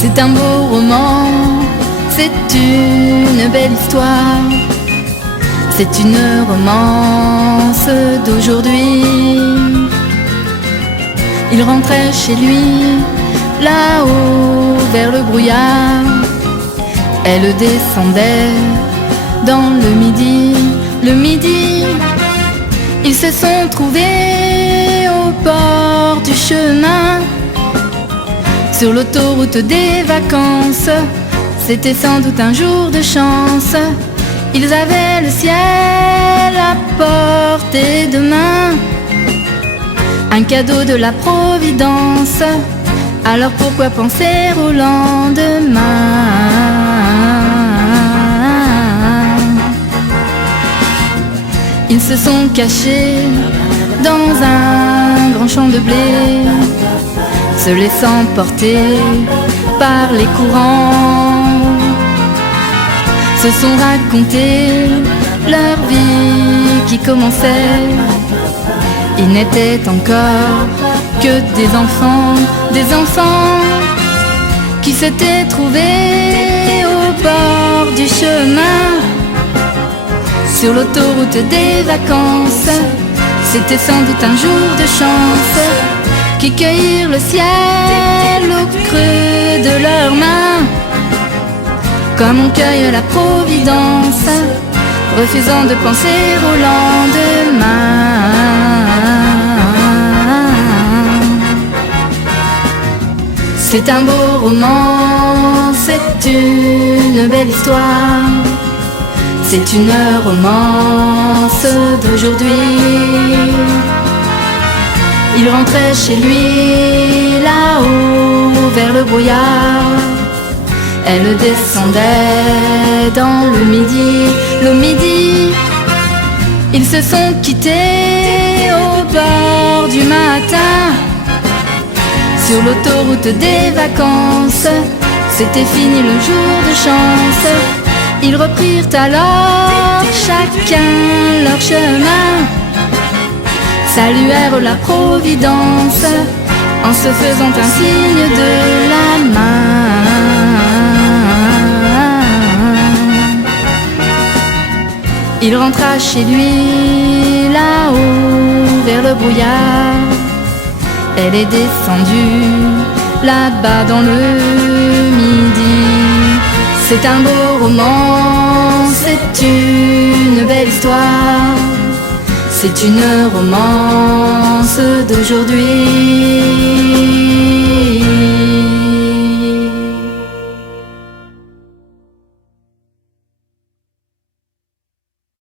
C'est un beau roman, c'est une belle histoire. C'est une romance d'aujourd'hui. Il rentrait chez lui, là-haut vers le brouillard. Elle descendait dans le midi. Le midi, ils se sont trouvés au bord du chemin, sur l'autoroute des vacances. C'était sans doute un jour de chance. Ils avaient le ciel à portée de main, un cadeau de la Providence. Alors pourquoi penser au lendemain? Ils se sont cachés dans un grand champ de blé, se laissant porter par les courants, se sont racontés leur vie qui commençait. Ils n'étaient encore que des enfants qui s'étaient trouvés au bord du chemin, sur l'autoroute des vacances. C'était sans doute un jour de chance, qui cueillirent le ciel au creux de leurs mains, comme on cueille la Providence, refusant de penser au lendemain. C'est un beau roman, c'est une belle histoire. C'est une romance d'aujourd'hui. Il rentrait chez lui, là-haut vers le brouillard. Elle descendait dans le midi. Le midi, ils se sont quittés au bord du matin, sur l'autoroute des vacances. C'était fini le jour de chance. Ils reprirent alors chacun leur chemin, saluèrent la Providence en se faisant un signe de la main. Il rentra chez lui, là-haut vers le brouillard. Elle est descendue là-bas dans le midi. C'est un beau roman, c'est une belle histoire. C'est une romance d'aujourd'hui.